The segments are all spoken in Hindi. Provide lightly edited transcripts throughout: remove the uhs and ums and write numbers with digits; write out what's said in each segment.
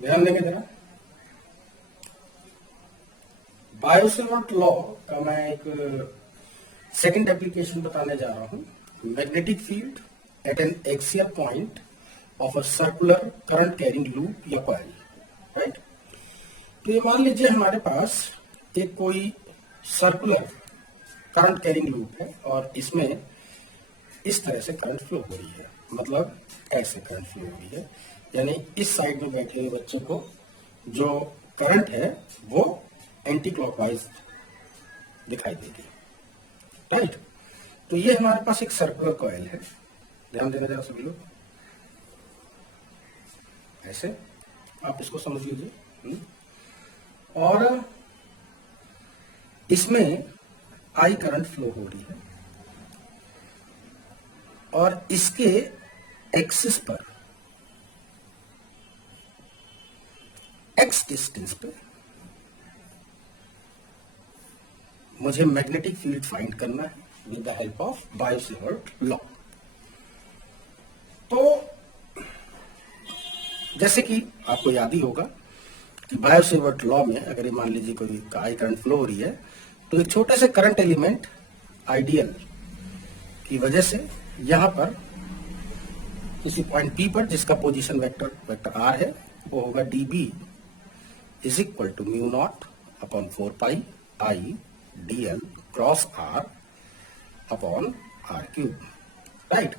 ध्यान देंगे जरा। बायो-सेवर्ट लॉ का मैं एक सेकंड एप्लीकेशन बताने जा रहा हूं। Magnetic field at N axial point of a circular current carrying loop या कॉइल, राइट। तो ये मान लीजिए हमारे पास एक कोई सर्कुलर करंट कैरिंग लूप है और इसमें इस तरह से करंट फ्लो हो रही है, मतलब ऐसे करंट फ्लो हो रही है, यानी इस साइड में बैठे हुए बच्चे को जो करंट है वो एंटी क्लॉकवाइज दिखाई देगी, राइट। तो ये हमारे पास एक सर्कुलर कॉइल है, ध्यान देना जरा सभी लोग, ऐसे आप इसको समझ लीजिए। और इसमें आई करंट फ्लो हो रही है और इसके एक्सिस पर एक्स डिस्टेंस पे मुझे मैग्नेटिक फील्ड फाइंड करना है with the help of Biot-Savart law. तो जैसे कि आपको याद ही होगा कि बायो-सेवर्ट लॉ में अगर ये मान लीजिए कोई आई करंट फ्लो हो रही है तो एक छोटे से करंट एलिमेंट आइडियल की वजह से यहां पर किसी पॉइंट पी पर जिसका पोजीशन वेक्टर आर है वो होगा dB is equal to mu naught upon 4 pi I dl cross r upon r cube, right.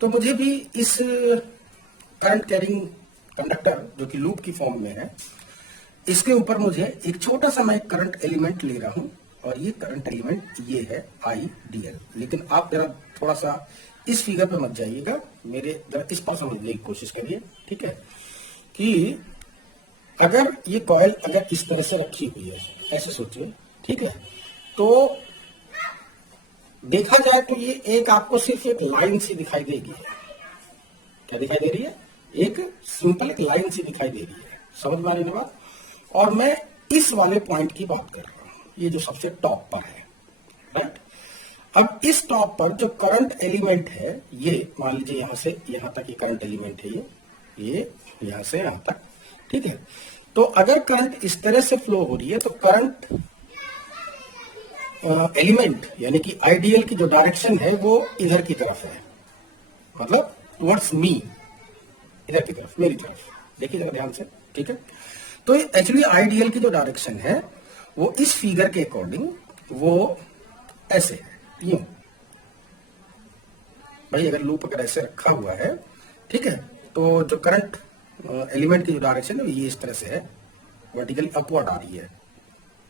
तो मुझे भी इस करंट कैरिंग कंडक्टर जो कि लूप की फॉर्म में है, इसके ऊपर मुझे एक छोटा सा मैं करंट एलिमेंट ले रहा हूं और ये करंट एलिमेंट ये है आई dl। लेकिन आप जरा थोड़ा सा इस फिगर पे मत जाइएगा, मेरे जरा इस पर समझने की कोशिश करिए, ठीक है। कि अगर ये कॉइल अगर इस तरह से रखी हुई है, ऐसे सोचिए, ठीक है, तो देखा जाए तो ये एक आपको सिर्फ एक लाइन सी दिखाई देगी। क्या दिखाई दे रही है? एक सिंपल एक लाइन सी दिखाई दे रही है, समझ में आ रही है बात। और मैं इस वाले पॉइंट की बात कर रहा हूं, ये जो सबसे टॉप पर है, राइट। अब इस टॉप पर जो करंट एलिमेंट है, ये मान लीजिए यहां से यहां तक ये करंट एलिमेंट है, ये यहां से यहां तक, ठीक है। तो अगर करंट इस तरह से फ्लो हो रही है तो करंट एलिमेंट यानी कि आइडियल की जो डायरेक्शन है वो इधर की तरफ है, मतलब टुवर्ड्स मी, इधर की तरफ, मेरी तरफ। देखिए जरा ध्यान से, ठीक है। तो एक्चुअली आइडियल की जो डायरेक्शन है वो इस फिगर के अकॉर्डिंग वो ऐसे है, यूं। भाई अगर लूप अगर ऐसे रखा हुआ है, ठीक है, तो जो करंट एलिमेंट की जो डायरेक्शन है ये इस तरह से है, वर्टिकली अपवर्ड आ रही है।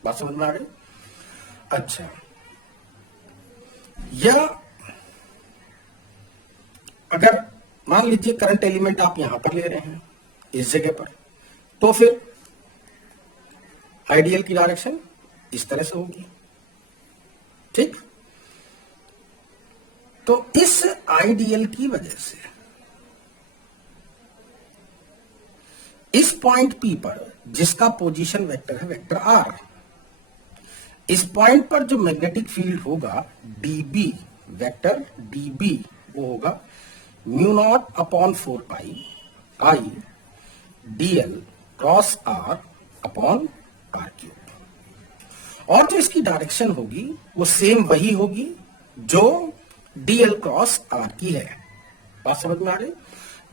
बात समझ में आ गई? अच्छा, या अगर मान लीजिए करंट एलिमेंट आप यहां पर ले रहे हैं इस जगह पर, तो फिर आइडियल की डायरेक्शन इस तरह से होगी, ठीक। तो इस आइडियल की वजह से इस पॉइंट P पर जिसका पोजीशन वेक्टर है वेक्टर R, इस पॉइंट पर जो मैग्नेटिक फील्ड होगा dB, वेक्टर dB वो होगा mu naught upon 4 pi I dl cross r upon r cube. और जो इसकी डायरेक्शन होगी वो सेम वही होगी जो dl क्रॉस r की है। बात समझ में आ रही?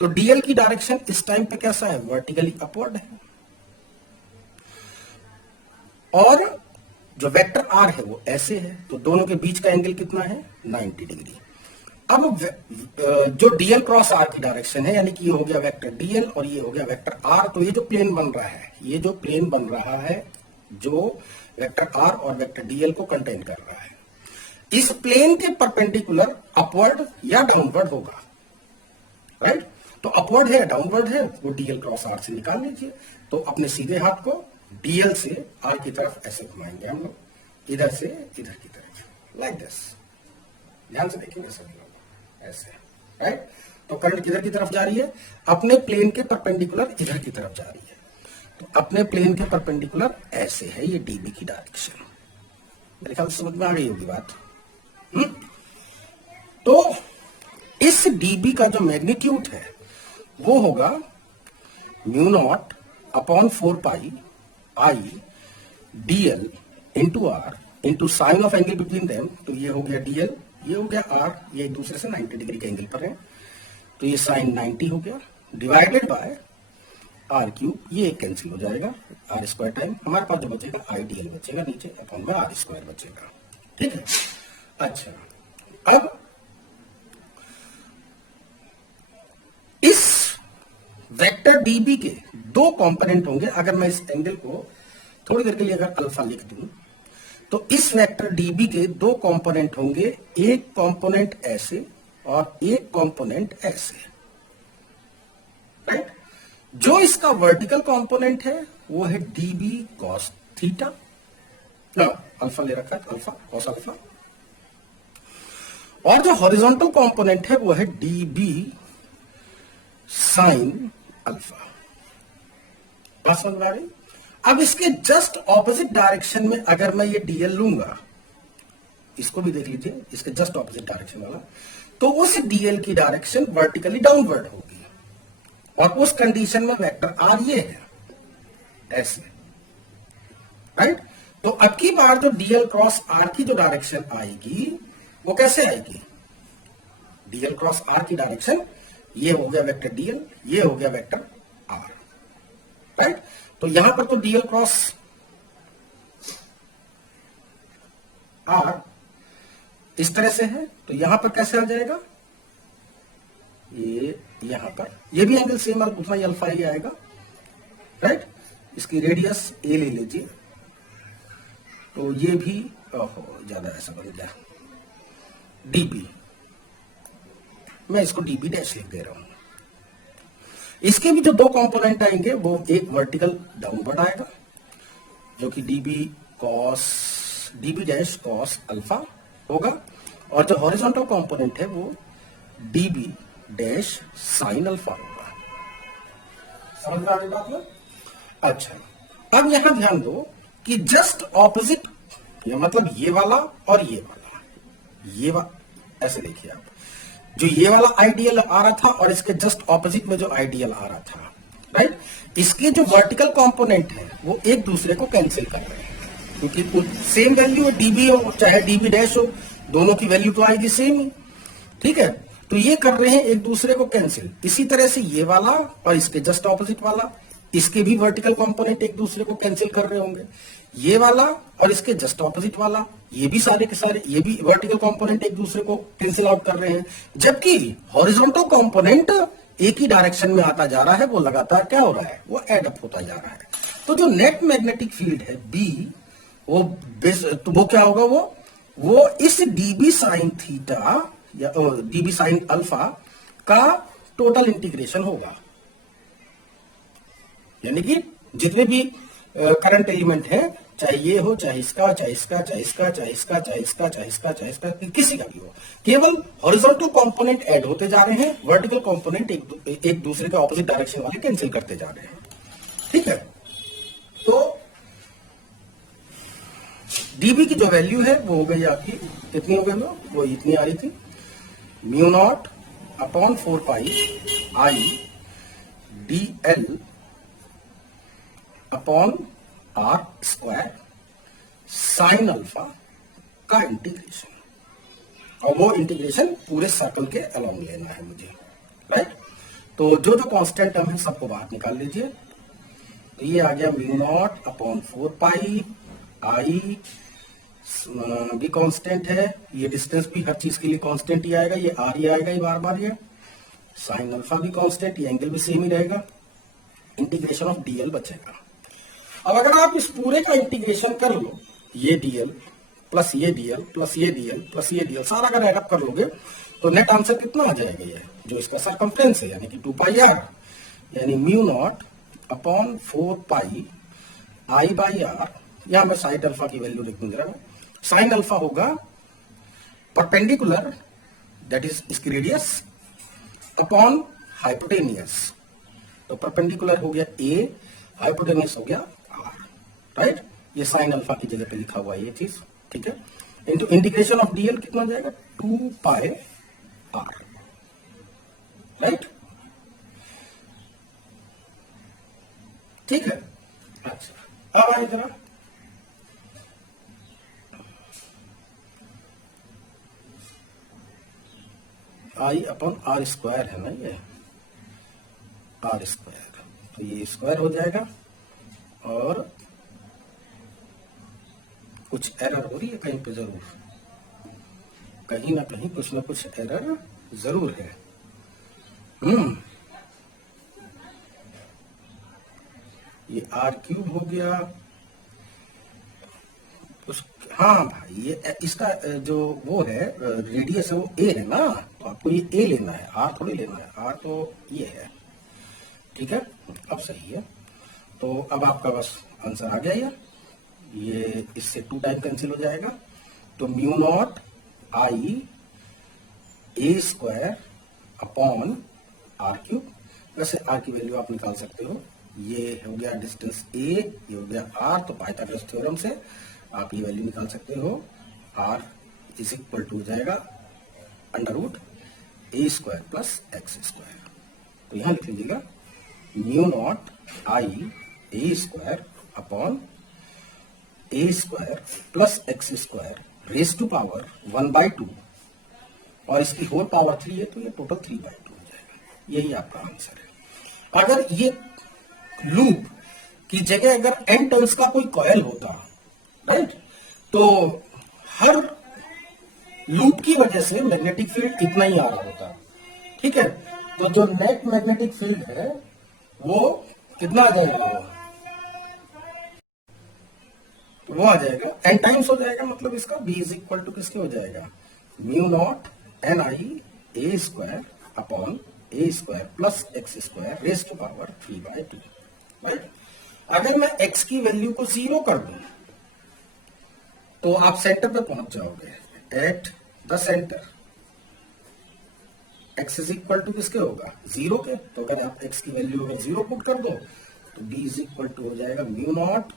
तो dl की डायरेक्शन इस टाइम पे कैसा है? वर्टिकली अपवर्ड है। और जो वेक्टर r है वो ऐसे है, तो दोनों के बीच का एंगल कितना है? 90 डिग्री। अब जो dl क्रॉस r की डायरेक्शन है, यानी कि ये हो गया वेक्टर dl और ये हो गया वेक्टर r, तो ये जो प्लेन बन रहा है, ये जो प्लेन बन रहा है जो वेक्टर r और वेक्टर dl को कंटेन कर रहा है, इस प्लेन के परपेंडिकुलर अपवर्ड या डाउनवर्ड होगा, राइट। तो अपवर्ड है डाउनवर्ड है वो dl क्रॉस r से निकाल लीजिए। तो अपने सीधे हाथ को dl से r की तरफ ऐसे घुमाएंगे हम लोग, इधर से इधर की तरफ, लाइक दिस। ध्यान से देखेंगे सभी लोग, ऐसे, राइट। तो करंट किधर की तरफ जा रही है? अपने प्लेन के परपेंडिकुलर इधर की तरफ जा रही है। तो अपने प्लेन के परपेंडिकुलर ऐसे है ये dB की डायरेक्शन। मेरे ख्याल से समझ में आ गई होगी बात। तो इस dB का जो मैग्नीट्यूड है वो होगा mu naught upon 4 pi I dl into R into sine of angle between them, तो ये हो गया dl, ये हो गया r, ये एक दूसरे से 90 डिग्री के एंगल पर है, तो ये साइन 90 हो गया, डिवाइडेड बाय आर क्यूब, ये कैंसिल हो जाएगा, आर स्क्वायर टाइम हमारे पास जो बचेगा आई dl बचेगा नीचे, अपॉन में आर स्क्वायर बचेगा। ठीक है, अच्छा अब इस वेक्टर db के दो कंपोनेंट होंगे। अगर मैं इस एंगल को थोड़ी देर के लिए अगर अल्फा लिख दूं, तो इस वेक्टर db के दो कंपोनेंट होंगे, एक कंपोनेंट ऐसे और एक कंपोनेंट ऐसे, राइट। जो इसका वर्टिकल कंपोनेंट है वो है db cos थीटा, अल्फा ले रखा है, अल्फा cos अल्फा, और जो हॉरिजॉन्टल कंपोनेंट है वो है db sin अल्फा। बात समझ में आ रही? अब इसके जस्ट ऑपोजिट डायरेक्शन में अगर मैं ये dl लूंगा, इसको भी देख लीजिए, इसके जस्ट ऑपोजिट डायरेक्शन वाला, तो उस dl की डायरेक्शन वर्टिकली डाउनवर्ड होगी, और उस कंडीशन में वेक्टर r ये है ऐसे, राइट। तो अब की बार जो dl क्रॉस r की जो डायरेक्शन आएगी वो कैसे आएगी? dl क्रॉस r की डायरेक्शन, ये हो गया वेक्टर dl, ये हो गया वेक्टर r, राइट। तो यहां पर तो dl क्रॉस r इस तरह से है, तो यहां पर कैसे आ जाएगा? ये यहां पर ये भी एंगल सेम उतना ही अल्फा ही आएगा, राइट। इसकी रेडियस a ले लीजिए, तो ये भी ज्यादा ऐसा बन गया db, मैं इसको db डैश लिख दे रहा हूं। इसके भी जो दो कंपोनेंट आएंगे वो एक वर्टिकल डाउनवर्ड आएगा जो कि db डैश cos अल्फा होगा, और जो हॉरिजॉन्टल कंपोनेंट है वो db डैश sin अल्फा होगा। समझ में आ रही बात है? अच्छा, अब यहां ध्यान दो कि जस्ट ऑपोजिट, या मतलब ये वाला और ये वाला, ऐसे देखिए आप, जो ये वाला आइडियल आ रहा था और इसके जस्ट ऑपोजिट में जो आइडियल आ रहा था, राइट, इसके जो वर्टिकल कंपोनेंट है वो एक दूसरे को कैंसिल कर रहे हैं, क्योंकि सेम वैल्यू है, db हो चाहे db डैश हो, दोनों की वैल्यू तो आएगी सेम ही। ठीक है, तो ये कर रहे हैं एक दूसरे को कैंसिल। इसी तरह से ये वाला और इसके जस्ट ऑपोजिट वाला, इसके भी वर्टिकल कंपोनेंट एक दूसरे को कैंसिल कर रहे होंगे। ये वाला और इसके जस्ट ऑपोजिट वाला, ये भी सारे के सारे, ये भी वर्टिकल कंपोनेंट एक दूसरे को कैंसिल आउट कर रहे हैं, जबकि हॉरिजॉन्टल कंपोनेंट एक ही डायरेक्शन में आता जा रहा है, वो लगातार क्या हो रहा है, वो एड अप होता जा रहा है। तो जो नेट मैग्नेटिक फील्ड है B, तो वो क्या होगा, वो इस dB साइन थीटा या dB साइन अल्फा का टोटल इंटीग्रेशन होगा, यानी कि जितने भी करंट एलिमेंट है, चाहे ये हो, चाहे इसका, चाहे इसका, चाहे इसका, चाहे इसका, चाहे इसका, चाहे इसका, चाहे इसका, किसी का भी हो, केवल हॉरिजॉन्टल कंपोनेंट ऐड होते जा रहे हैं, वर्टिकल कंपोनेंट एक दूसरे के ऑपोजिट डायरेक्शन वाले कैंसिल करते जा रहे हैं। ठीक है, तो dB की जो वैल्यू है वो हो गई आपकी कितनी हो गई, वो इतनी आ रही थी, mu naught upon 4 pi I dl upon r square sine alpha का इंटीग्रेशन, और वो इंटीग्रेशन पूरे सर्कल के अलोंग लेना है मुझे, राइट। तो जो जो कांस्टेंट टर्म है सबको बाहर निकाल लीजिए, तो ये आ गया म्यू नॉट अपॉन 4 पाई आई भी कांस्टेंट है, ये डिस्टेंस भी हर चीज के लिए कांस्टेंट ही आएगा, ये r ही आएगा, ये बार बार, ये साइन अल्फा भी कांस्टेंट, ये एंगल भी सेम ही रहेगा, इंटीग्रेशन ऑफ dl बचेगा। अब अगर आप इस पूरे का इंटीग्रेशन कर लो, ये dl प्लस ये dl प्लस ये dl प्लस ये dl सारा अगर एडअप कर लोगे, तो नेट आंसर कितना आ जाएगा, ये जो इसका सरकमफ्रेंस है, यानी कि 2 पाई r, यानी mu naught upon 4 pi I by r, यहां मैं साइन अल्फा की वैल्यू लिख दूंगा, साइन अल्फा होगा परपेंडिकुलर, दैट इज इसकी रेडियस, अपॉन हाइपोटेनियस, तो परपेंडिकुलर हो गया a, हाइपोटेनियस हो गया r, राइट। ये साइन अल्फा की जगह पे लिखा हुआ है ये चीज, ठीक है। इंटू इंटीग्रेशन ऑफ dl कितना जाएगा, 2 पाई r, राइट। ठीक है। अच्छा अब आइए जरा, आई अपन आर स्क्वायर है ना, ये आर स्क्वायर, तो ये स्क्वायर हो जाएगा और कुछ एरर हो रही है कहीं पे, जरूर कहीं ना कहीं कुछ ना कुछ एरर जरूर है। ये आर क्यूब हो गया उस, हाँ भाई ये इसका जो वो है रेडियस है वो ए है ना, तो आपको ये ए लेना है, आर थोड़ी लेना है, आर तो ये है, ठीक है। अब सही है, तो अब आपका बस आंसर आ गया, ये इससे 2 टाइम कैंसिल हो जाएगा, तो mu naught I A square upon R cube. वैसे आर की वैल्यू आप निकाल सकते हो, ये हो गया डिस्टेंस ए, ये हो गया आर, तो पाइथागोरस थ्योरम से आप ये वैल्यू निकाल सकते हो, आर इज इक्वल टू हो जाएगा under root A square plus X square. तो यहां लिख लीजिएगा mu naught I A square upon A square plus X square raise to power 1/2, और इसकी होल पावर 3 है, तो ये टोटल 3/2 हो जाएगा। यही आपका आंसर है। अगर ये लूप की जगह अगर n टर्न्स का कोई कॉयल होता, राइट, तो हर लूप की वजह से मैग्नेटिक फील्ड इतना ही आ रहा होता, ठीक है। तो जो नेट मैग्नेटिक फील्ड है वो कितना आ जाएगा, वो आ जाएगा n टाइम्स हो जाएगा, मतलब इसका b इज इक्वल टू किसके हो जाएगा, mu naught N I A square upon A square plus X square raise to power 3/2, right. अगर मैं x की वैल्यू को 0 कर दूं तो आप सेंटर पे पहुंच जाओगे, at the centre x is equal to किसके होगा, 0 के। तो अगर आप x की वैल्यू अगर 0 पुट कर दो तो b इज इक्वल टू हो जाएगा म्यू नॉट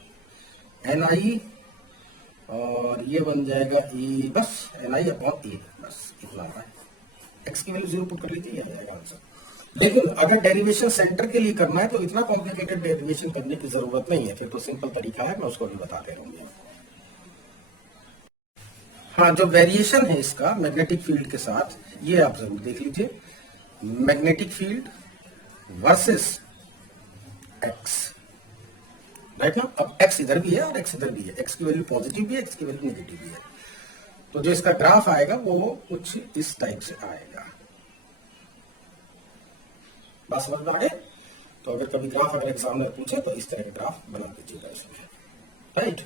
एन आई, और ये बन जाएगा e, बस एन आई अपॉन ए, बस इतना है। x की वैल्यू 0 पुट कर लीजिए, यह जाएगा आंसर। लेकिन अगर डेरिवेशन सेंटर के लिए करना है तो इतना कॉम्प्लिकेटेड डेरिवेशन करने की जरूरत नहीं है, फिर तो सिंपल तरीका है, मैं उसको भी बताते रहूंगा। हाँ, जो वेरिएशन है इसका मैग्नेटिक फील्ड के साथ, ये आप जरूर देख लीजिए, magnetic field versus x, right ना। अब x इधर भी है और x इधर भी है, x की वैल्यू पॉजिटिव भी है, x की वैल्यू नेगेटिव भी है, तो जो इसका ग्राफ आएगा वो कुछ इस टाइप से आएगा। बस समझ में आ गया। तो अगर कभी ग्राफ अगर एग्जामिनर पूछे तो इस तरह का ग्राफ बना दीजिएगा इसमें, राइट।